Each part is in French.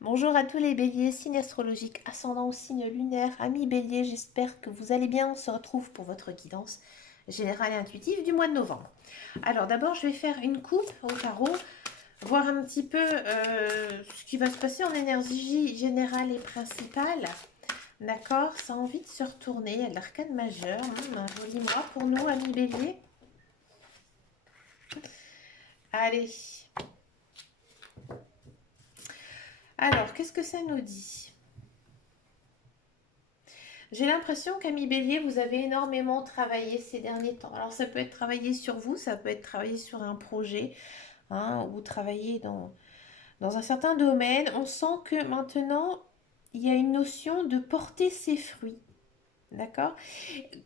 Bonjour à tous les béliers, signe astrologique, ascendant au signe lunaire, amis béliers, j'espère que vous allez bien. On se retrouve pour votre guidance générale et intuitive du mois de novembre. Alors d'abord, je vais faire une coupe au tarot, voir un petit peu ce qui va se passer en énergie générale et principale. D'accord, ça a envie de se retourner, il y a de l'arcane majeur, un joli mois pour nous, amis béliers. Allez, alors qu'est-ce que ça nous dit? J'ai l'impression qu'Ami Bélier, vous avez énormément travaillé ces derniers temps. Alors ça peut être travailler sur vous, ça peut être travailler sur un projet, ou travailler dans un certain domaine. On sent que maintenant, il y a une notion de porter ses fruits. D'accord?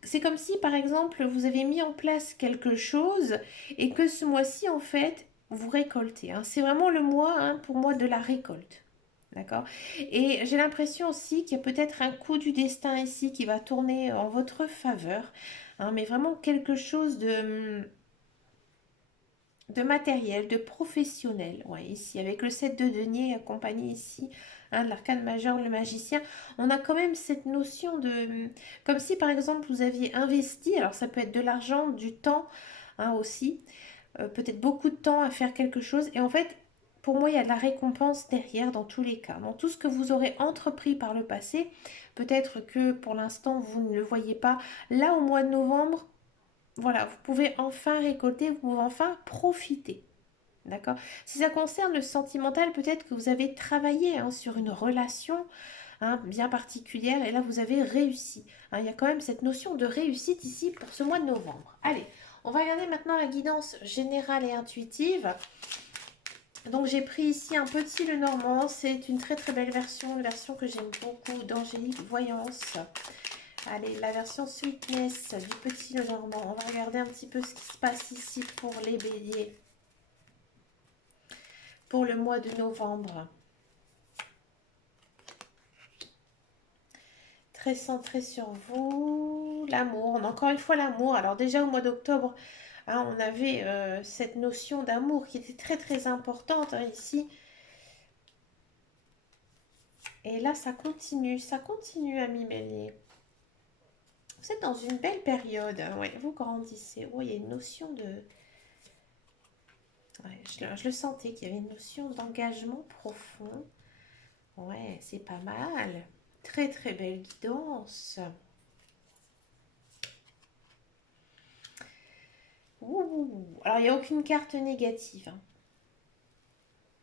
C'est comme si, par exemple, vous avez mis en place quelque chose et que ce mois-ci, en fait, vous récoltez. C'est vraiment le mois, pour moi, de la récolte. D'accord? Et j'ai l'impression aussi qu'il y a peut-être un coup du destin ici qui va tourner en votre faveur, mais vraiment quelque chose de matériel, de professionnel. Ouais, ici, avec le 7 de denier accompagné ici, de l'arcane majeur, le magicien, on a quand même cette notion de... Comme si, par exemple, vous aviez investi, alors ça peut être de l'argent, du temps aussi, peut-être beaucoup de temps à faire quelque chose. Et en fait, pour moi, il y a de la récompense derrière dans tous les cas. Dans tout ce que vous aurez entrepris par le passé, peut-être que pour l'instant, vous ne le voyez pas. Là, au mois de novembre, voilà, vous pouvez enfin récolter, vous pouvez enfin profiter. D'accord? Si ça concerne le sentimental, peut-être que vous avez travaillé sur une relation bien particulière et là vous avez réussi. Il y a quand même cette notion de réussite ici pour ce mois de novembre. Allez, on va regarder maintenant la guidance générale et intuitive. Donc j'ai pris ici un petit Lenormand, c'est une très très belle version, une version que j'aime beaucoup d'Angélique Voyance. Allez, la version Sweetness du petit Lenormand. On va regarder un petit peu ce qui se passe ici pour les béliers pour le mois de novembre. Très centré sur vous, l'amour, encore une fois l'amour. Alors déjà au mois d'octobre, on avait cette notion d'amour qui était très très importante ici. Et là ça continue, ami bélier. Vous êtes dans une belle période, ouais, vous grandissez. Oh, il y a une notion de... Ouais, je le sentais qu'il y avait une notion d'engagement profond. Ouais, c'est pas mal. Très très belle guidance. Ouh. Alors, il n'y a aucune carte négative,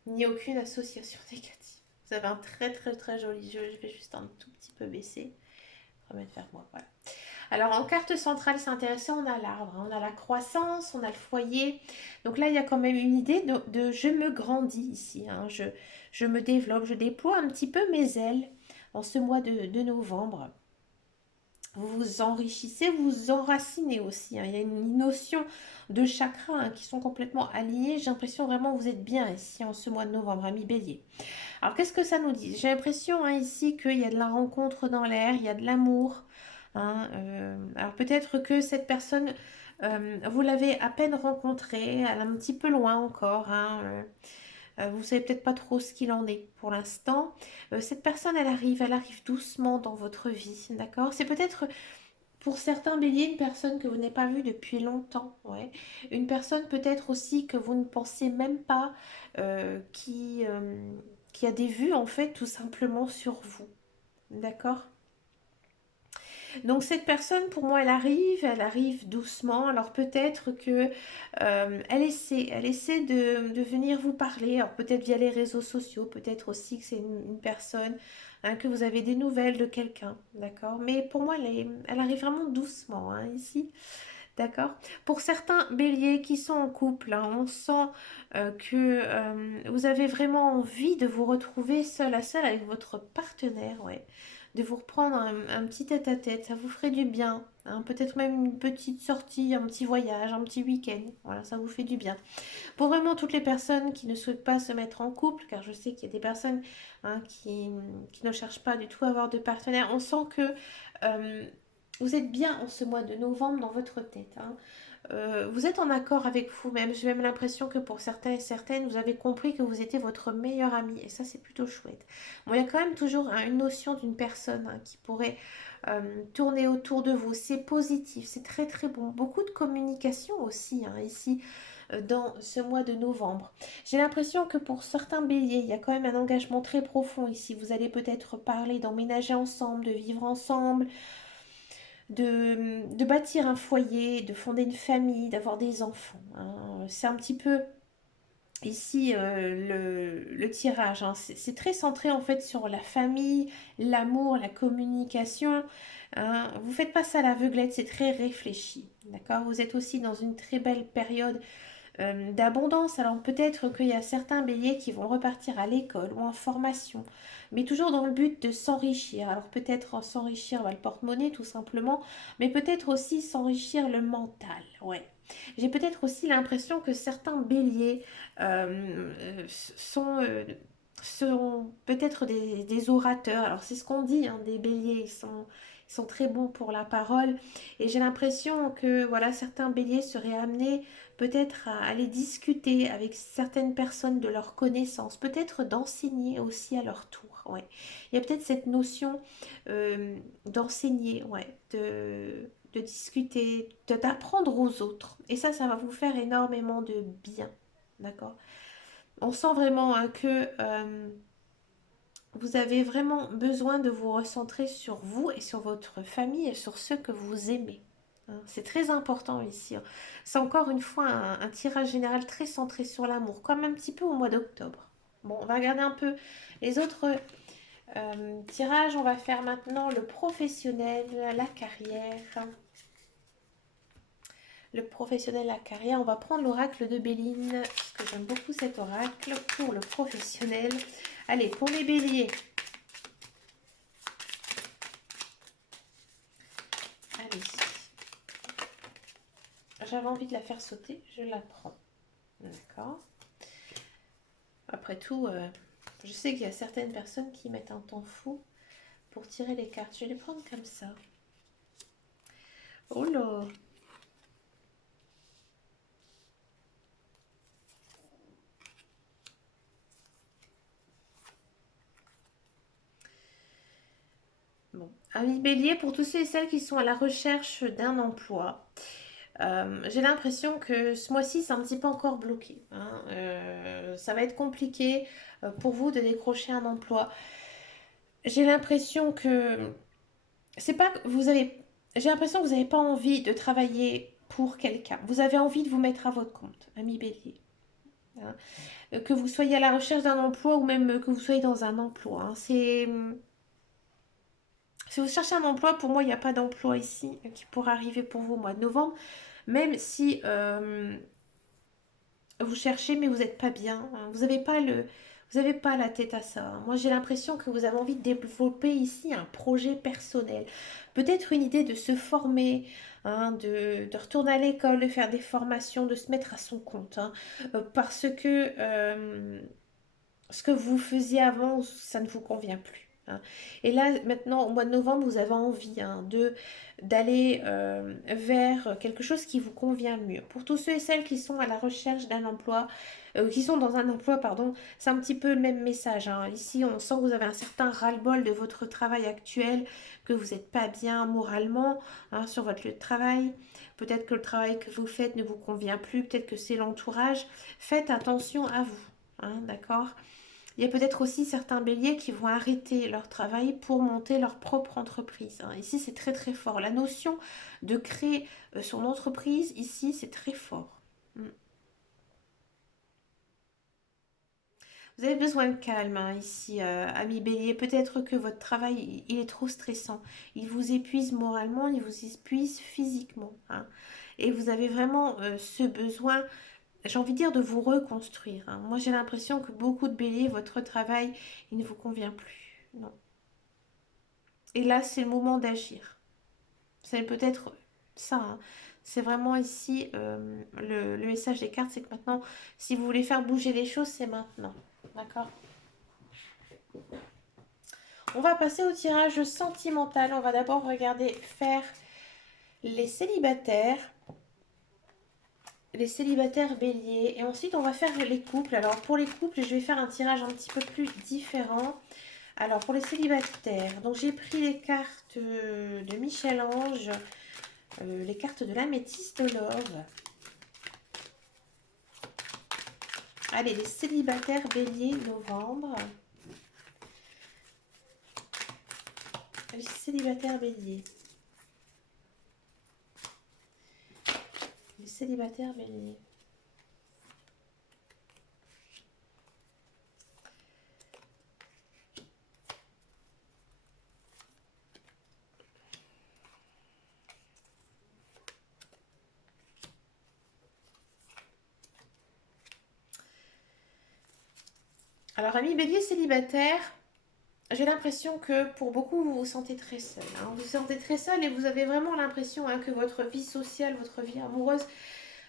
ni aucune association négative. Vous avez un très très très joli jeu. Je vais juste un tout petit peu baisser. Remettre vers moi, voilà. Alors, en carte centrale, c'est intéressant. On a l'arbre, on a la croissance, on a le foyer. Donc là, il y a quand même une idée de je me grandis ici. Je me développe, je déploie un petit peu mes ailes en ce mois de novembre. Vous vous enrichissez, vous vous enracinez aussi. Il y a une notion de chakras qui sont complètement alignés. J'ai l'impression vraiment que vous êtes bien ici en ce mois de novembre, ami bélier. Alors qu'est-ce que ça nous dit? J'ai l'impression ici qu'il y a de la rencontre dans l'air, il y a de l'amour. Alors peut-être que cette personne, vous l'avez à peine rencontrée, elle est un petit peu loin encore. Vous savez peut-être pas trop ce qu'il en est pour l'instant. Cette personne, elle arrive doucement dans votre vie, d'accord? C'est peut-être pour certains béliers, une personne que vous n'avez pas vue depuis longtemps, ouais. Une personne peut-être aussi que vous ne pensez même pas, qui a des vues en fait tout simplement sur vous, d'accord? Donc cette personne, pour moi, elle arrive doucement. Alors peut-être que elle essaie de venir vous parler. Alors peut-être via les réseaux sociaux, peut-être aussi que c'est une personne que vous avez des nouvelles de quelqu'un, d'accord? Mais pour moi, elle arrive vraiment doucement ici. D'accord. Pour certains béliers qui sont en couple, on sent que vous avez vraiment envie de vous retrouver seul à seul avec votre partenaire, ouais. De vous reprendre un petit tête-à-tête, ça vous ferait du bien. Peut-être même une petite sortie, un petit voyage, un petit week-end. Voilà, ça vous fait du bien. Pour vraiment toutes les personnes qui ne souhaitent pas se mettre en couple, car je sais qu'il y a des personnes qui ne cherchent pas du tout à avoir de partenaire, on sent que... euh, vous êtes bien en ce mois de novembre dans votre tête. vous êtes en accord avec vous-même. J'ai même l'impression que pour certains et certaines, vous avez compris que vous étiez votre meilleur ami. Et ça, c'est plutôt chouette. Bon, il y a quand même toujours hein, une notion d'une personne hein, qui pourrait tourner autour de vous. C'est positif, c'est très très bon. Beaucoup de communication aussi hein, ici dans ce mois de novembre. J'ai l'impression que pour certains béliers, il y a quand même un engagement très profond ici. Vous allez peut-être parler d'emménager ensemble, de vivre ensemble, de bâtir un foyer, de fonder une famille, d'avoir des enfants, hein. C'est un petit peu ici le tirage, hein. C'est très centré en fait sur la famille, l'amour, la communication, hein. Vous faites pas ça à l'aveuglette, c'est très réfléchi. D'accord. Vous êtes aussi dans une très belle période d'abondance. Alors peut-être qu'il y a certains béliers qui vont repartir à l'école ou en formation, mais toujours dans le but de s'enrichir. Alors peut-être s'enrichir le porte-monnaie tout simplement, mais peut-être aussi s'enrichir le mental. Ouais. J'ai peut-être aussi l'impression que certains béliers sont... sont peut-être des orateurs. Alors c'est ce qu'on dit, hein, des béliers, ils sont très bons pour la parole. Et j'ai l'impression que voilà, certains béliers seraient amenés peut-être à aller discuter avec certaines personnes de leurs connaissances, peut-être d'enseigner aussi à leur tour. Ouais. Il y a peut-être cette notion d'enseigner, ouais, de discuter, d'apprendre aux autres. Et ça va vous faire énormément de bien. D'accord. On sent vraiment hein, que vous avez vraiment besoin de vous recentrer sur vous et sur votre famille et sur ceux que vous aimez. Hein. C'est très important ici, hein. C'est encore une fois un tirage général très centré sur l'amour, comme un petit peu au mois d'octobre. Bon, on va regarder un peu les autres tirages. On va faire maintenant le professionnel, la carrière. Le professionnel, la carrière. On va prendre l'oracle de Béline, parce que j'aime beaucoup cet oracle pour le professionnel. Allez, pour les béliers. Allez. J'avais envie de la faire sauter, je la prends. D'accord. Après tout, je sais qu'il y a certaines personnes qui mettent un temps fou pour tirer les cartes. Je vais les prendre comme ça. Oh là. Bon. Amis bélier, pour tous ceux et celles qui sont à la recherche d'un emploi, j'ai l'impression que ce mois-ci, c'est un petit peu encore bloqué, hein. Ça va être compliqué pour vous de décrocher un emploi. J'ai l'impression que c'est pas que vous avez. J'ai l'impression que vous n'avez pas envie de travailler pour quelqu'un. Vous avez envie de vous mettre à votre compte, ami bélier, hein. Que vous soyez à la recherche d'un emploi ou même que vous soyez dans un emploi, hein. C'est si vous cherchez un emploi, pour moi, il n'y a pas d'emploi ici qui pourra arriver pour vous au mois de novembre. Même si vous cherchez mais vous n'êtes pas bien, hein. Vous n'avez pas la tête à ça, hein. Moi j'ai l'impression que vous avez envie de développer ici un projet personnel. Peut-être une idée de se former, hein, de retourner à l'école, de faire des formations, de se mettre à son compte, hein. Parce que ce que vous faisiez avant, ça ne vous convient plus, hein. Et là, maintenant, au mois de novembre, vous avez envie hein, d'aller vers quelque chose qui vous convient mieux. Pour tous ceux et celles qui sont à la recherche d'un emploi, qui sont dans un emploi, pardon, c'est un petit peu le même message, hein. Ici, on sent que vous avez un certain ras-le-bol de votre travail actuel, que vous n'êtes pas bien moralement hein, sur votre lieu de travail. Peut-être que le travail que vous faites ne vous convient plus, peut-être que c'est l'entourage. Faites attention à vous, hein, d'accord? Il y a peut-être aussi certains béliers qui vont arrêter leur travail pour monter leur propre entreprise, hein. Ici, c'est très très fort. La notion de créer son entreprise, ici, c'est très fort. Mm. Vous avez besoin de calme hein, ici, ami bélier. Peut-être que votre travail, il est trop stressant. Il vous épuise moralement, il vous épuise physiquement, hein. Et vous avez vraiment ce besoin, j'ai envie de dire, de vous reconstruire, hein. Moi, j'ai l'impression que beaucoup de béliers, votre travail, il ne vous convient plus. Non. Et là, c'est le moment d'agir. C'est peut-être ça, hein. C'est vraiment ici le message des cartes, c'est que maintenant, si vous voulez faire bouger les choses, c'est maintenant. D'accord. On va passer au tirage sentimental. On va d'abord regarder faire les célibataires. les célibataires béliers. Et ensuite, on va faire les couples. Alors, pour les couples, je vais faire un tirage un petit peu plus différent. Alors, pour les célibataires, donc j'ai pris les cartes de Michel-Ange, les cartes de l'améthyste love. Allez, les célibataires béliers novembre. Les célibataires béliers. Les célibataires béliers. Alors, amis bélier célibataire, j'ai l'impression que pour beaucoup, vous vous sentez très seul. Hein. Vous vous sentez très seul et vous avez vraiment l'impression que votre vie sociale, votre vie amoureuse,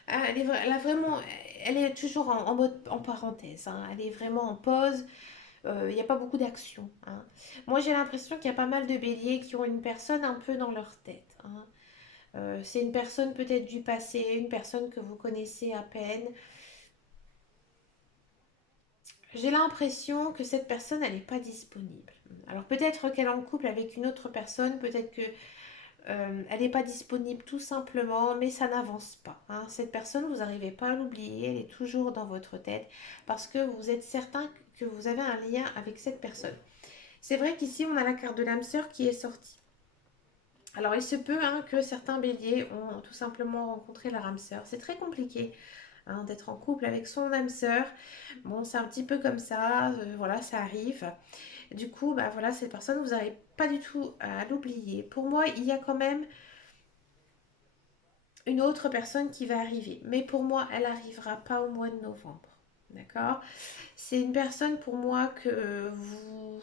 elle a vraiment, elle est toujours en mode en parenthèse. Hein. Elle est vraiment en pause. Il n'y a pas beaucoup d'action. Hein. Moi, j'ai l'impression qu'il y a pas mal de béliers qui ont une personne un peu dans leur tête. Hein. C'est une personne peut-être du passé, une personne que vous connaissez à peine. J'ai l'impression que cette personne, elle n'est pas disponible. Alors peut-être qu'elle est en couple avec une autre personne, peut-être que elle n'est pas disponible tout simplement, mais ça n'avance pas. Hein. Cette personne, vous n'arrivez pas à l'oublier, elle est toujours dans votre tête parce que vous êtes certain que vous avez un lien avec cette personne. C'est vrai qu'ici, on a la carte de l'âme sœur qui est sortie. Alors, il se peut que certains béliers ont tout simplement rencontré leur âme sœur. C'est très compliqué d'être en couple avec son âme sœur. Bon, c'est un petit peu comme ça, voilà, ça arrive. Du coup, bah voilà, cette personne, vous n'avez pas du tout à l'oublier. Pour moi, il y a quand même une autre personne qui va arriver. Mais pour moi, elle n'arrivera pas au mois de novembre. D'accord? C'est une personne pour moi que vous...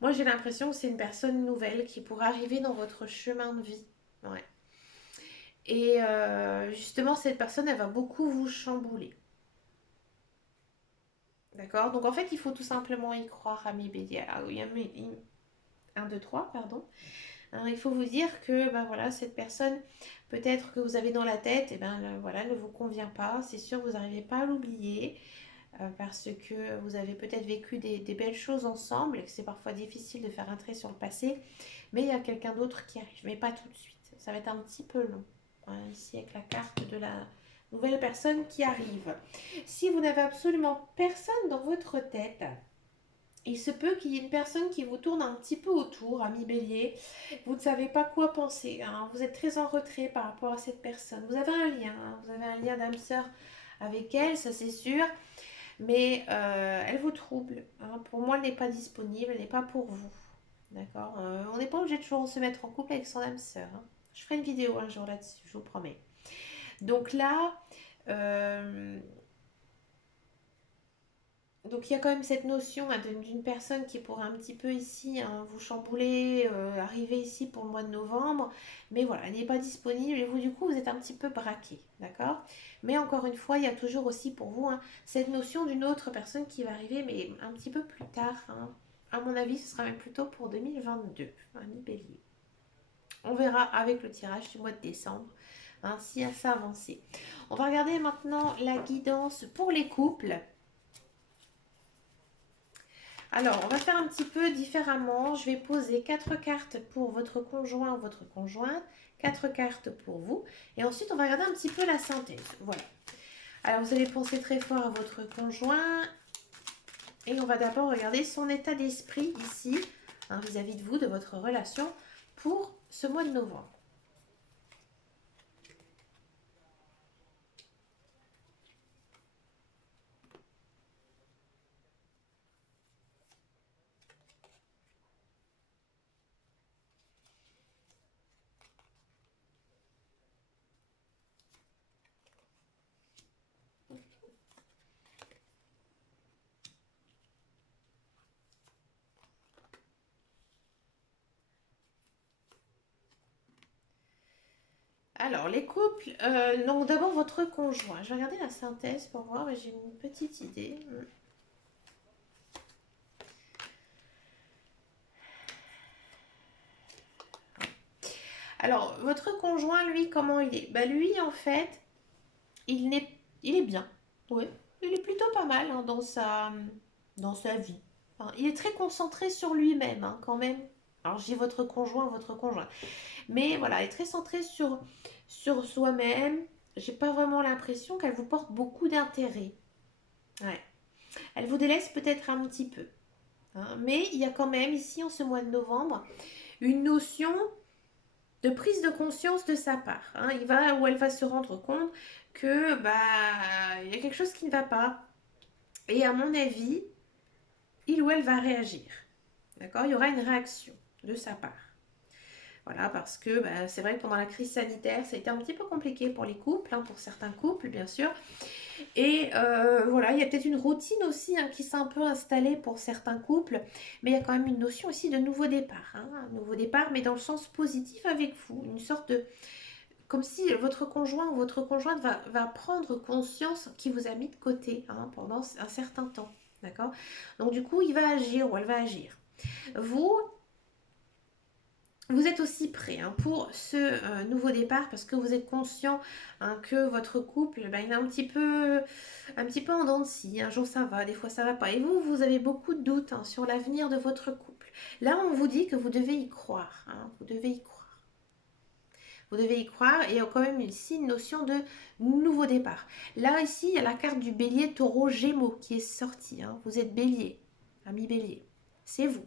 Moi, j'ai l'impression que c'est une personne nouvelle qui pourrait arriver dans votre chemin de vie. Ouais. Et justement, cette personne, elle va beaucoup vous chambouler. D'accord? Donc en fait, il faut tout simplement y croire, ami Bélier. Ah oui, 1, 2, 3, pardon. Hein, il faut vous dire que ben voilà, cette personne, peut-être que vous avez dans la tête, et ben voilà, ne vous convient pas. C'est sûr, vous n'arrivez pas à l'oublier parce que vous avez peut-être vécu des belles choses ensemble et que c'est parfois difficile de faire un trait sur le passé. Mais il y a quelqu'un d'autre qui arrive, mais pas tout de suite. Ça va être un petit peu long. Hein, ici, avec la carte de la nouvelle personne qui arrive. Si vous n'avez absolument personne dans votre tête, il se peut qu'il y ait une personne qui vous tourne un petit peu autour, ami bélier. Vous ne savez pas quoi penser. Hein. Vous êtes très en retrait par rapport à cette personne. Vous avez un lien. Vous avez un lien d'âme sœur avec elle, ça c'est sûr. Mais elle vous trouble. Hein. Pour moi, elle n'est pas disponible. Elle n'est pas pour vous. D'accord. On n'est pas obligé de toujours se mettre en couple avec son âme sœur. Hein. Je ferai une vidéo un jour là-dessus, je vous promets. Donc là, euh, donc il y a quand même cette notion d'une personne qui pourrait un petit peu ici vous chambouler, arriver ici pour le mois de novembre, mais voilà, elle n'est pas disponible et vous du coup vous êtes un petit peu braqué, d'accord? Mais encore une fois, il y a toujours aussi pour vous cette notion d'une autre personne qui va arriver, mais un petit peu plus tard. Hein. À mon avis, ce sera même plutôt pour 2022, un bélier. On verra avec le tirage du mois de décembre si à ça avancé. On va regarder maintenant la guidance pour les couples. Alors, on va faire un petit peu différemment. Je vais poser 4 cartes pour votre conjoint ou votre conjointe, 4 cartes pour vous. Et ensuite, on va regarder un petit peu la synthèse. Voilà. Alors, vous allez penser très fort à votre conjoint. Et on va d'abord regarder son état d'esprit ici, vis-à-vis de vous, de votre relation, pour ce mois de novembre. Alors, les couples, donc d'abord votre conjoint. Je vais regarder la synthèse pour voir, mais j'ai une petite idée. Alors, votre conjoint, lui, comment il est? Bah, lui, en fait, il est bien. Oui, il est plutôt pas mal hein, dans sa vie. Enfin, il est très concentré sur lui-même, hein, quand même. Alors, j'ai votre conjoint. Mais voilà, il est très centré sur soi-même. J'ai pas vraiment l'impression qu'elle vous porte beaucoup d'intérêt. Ouais. Elle vous délaisse peut-être un petit peu, hein. Mais il y a quand même ici, en ce mois de novembre, une notion de prise de conscience de sa part, hein. Il va ou elle va se rendre compte que bah il y a quelque chose qui ne va pas. Et à mon avis, il ou elle va réagir. D'accord? Il y aura une réaction de sa part. Voilà, parce que bah, c'est vrai que pendant la crise sanitaire, ça a été un petit peu compliqué pour les couples, hein, pour certains couples, bien sûr. Et voilà, il y a peut-être une routine aussi hein, qui s'est un peu installée pour certains couples, mais il y a quand même une notion aussi de nouveau départ, hein, un nouveau départ, mais dans le sens positif avec vous, une sorte de, comme si votre conjoint ou votre conjointe va prendre conscience qu'il vous a mis de côté hein, pendant un certain temps, d'accord? Donc du coup, il va agir ou elle va agir. Vous, vous êtes aussi prêt hein, pour ce nouveau départ parce que vous êtes conscient hein, que votre couple, ben, il est un petit peu en dents de scie. Un jour ça va, des fois ça va pas. Et vous, vous avez beaucoup de doutes hein, sur l'avenir de votre couple. Là, on vous dit que vous devez y croire. Hein, vous devez y croire. Vous devez y croire et il y a quand même ici une notion de nouveau départ. Là, ici, il y a la carte du bélier taureau gémeaux qui est sortie. Hein. Vous êtes bélier, ami bélier. C'est vous.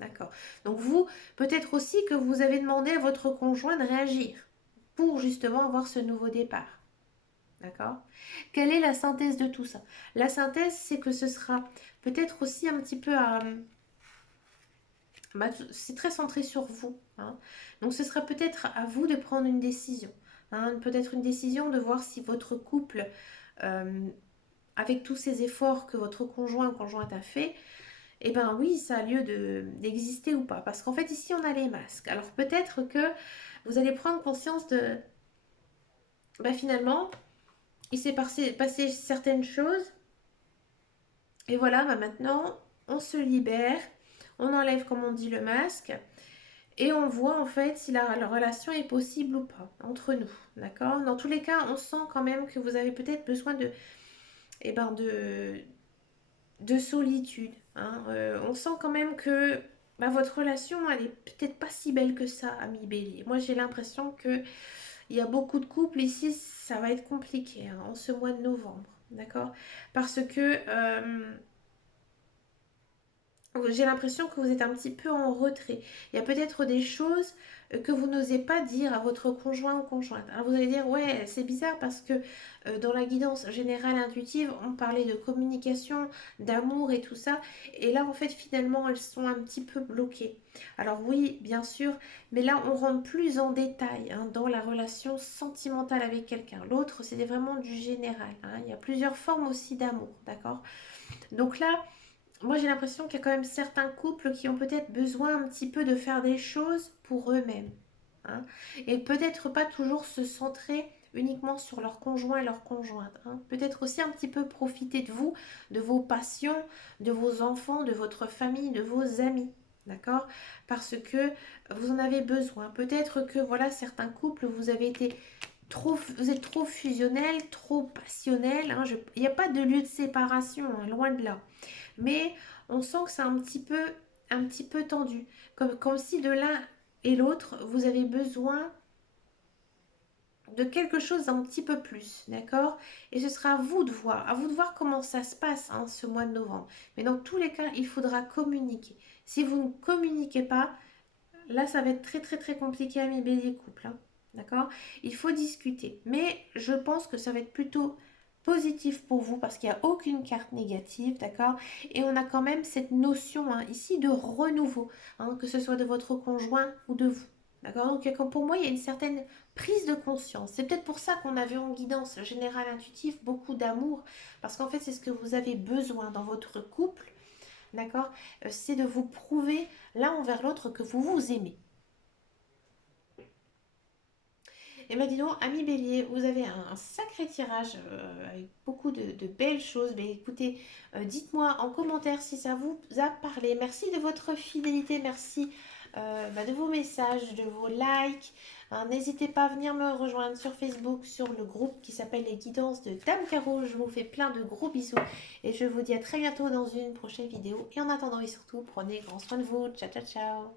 D'accord. Donc vous, peut-être aussi que vous avez demandé à votre conjoint de réagir pour justement avoir ce nouveau départ. D'accord. Quelle est la synthèse de tout ça? La synthèse, c'est que ce sera peut-être aussi un petit peu à... Bah, c'est très centré sur vous. Hein. Donc ce sera peut-être à vous de prendre une décision. Hein. Peut-être une décision de voir si votre couple, euh, avec tous ces efforts que votre conjoint ou conjointe a fait, eh ben oui, ça a lieu d'exister ou pas. Parce qu'en fait, ici, on a les masques. Alors peut-être que vous allez prendre conscience de, bah, finalement, il s'est passé certaines choses. Et voilà, bah, maintenant, on se libère. On enlève, comme on dit, le masque. Et on voit en fait si la relation est possible ou pas entre nous. D'accord? Dans tous les cas, on sent quand même que vous avez peut-être besoin eh ben de solitude. Hein. On sent quand même que bah, votre relation, elle est peut-être pas si belle que ça, ami Bélier. Moi, j'ai l'impression que il y a beaucoup de couples ici, ça va être compliqué hein, en ce mois de novembre. D'accord? Parce que j'ai l'impression que vous êtes un petit peu en retrait. Il y a peut-être des choses que vous n'osez pas dire à votre conjoint ou conjointe. Alors vous allez dire, ouais, c'est bizarre parce que dans la guidance générale intuitive, on parlait de communication, d'amour et tout ça. Et là, en fait, finalement, elles sont un petit peu bloquées. Alors oui, bien sûr, mais là, on rentre plus en détail hein, dans la relation sentimentale avec quelqu'un. L'autre, c'était vraiment du général. Hein. Il y a plusieurs formes aussi d'amour, d'accord? Donc là, moi j'ai l'impression qu'il y a quand même certains couples qui ont peut-être besoin un petit peu de faire des choses pour eux-mêmes. Hein, et peut-être pas toujours se centrer uniquement sur leur conjoint et leur conjointe. Hein. Peut-être aussi un petit peu profiter de vous, de vos passions, de vos enfants, de votre famille, de vos amis. D'accord? Parce que vous en avez besoin. Peut-être que voilà, certains couples, vous êtes trop fusionnel, trop passionnel. Hein. Il n'y a pas de lieu de séparation, hein, loin de là. Mais on sent que c'est un petit peu tendu. Comme si de l'un et l'autre, vous avez besoin de quelque chose d'un petit peu plus, d'accord? Et ce sera à vous de voir comment ça se passe hein, ce mois de novembre. Mais dans tous les cas, il faudra communiquer. Si vous ne communiquez pas, là, ça va être très très très compliqué à mi bélier couple, hein, d'accord? Il faut discuter. Mais je pense que ça va être plutôt positif pour vous parce qu'il n'y a aucune carte négative, d'accord? Et on a quand même cette notion hein, ici de renouveau, hein, que ce soit de votre conjoint ou de vous. D'accord? Donc pour moi, il y a une certaine prise de conscience. C'est peut-être pour ça qu'on avait en guidance générale intuitive beaucoup d'amour, parce qu'en fait, c'est ce que vous avez besoin dans votre couple, d'accord? C'est de vous prouver l'un envers l'autre que vous vous aimez. Et bien dis donc, ami Bélier, vous avez un sacré tirage avec beaucoup de belles choses. Mais écoutez, dites-moi en commentaire si ça vous a parlé. Merci de votre fidélité, merci de vos messages, de vos likes. Hein, n'hésitez pas à venir me rejoindre sur Facebook, sur le groupe qui s'appelle les guidances de Dame Caro. Je vous fais plein de gros bisous et je vous dis à très bientôt dans une prochaine vidéo. Et en attendant et surtout, prenez grand soin de vous. Ciao, ciao, ciao.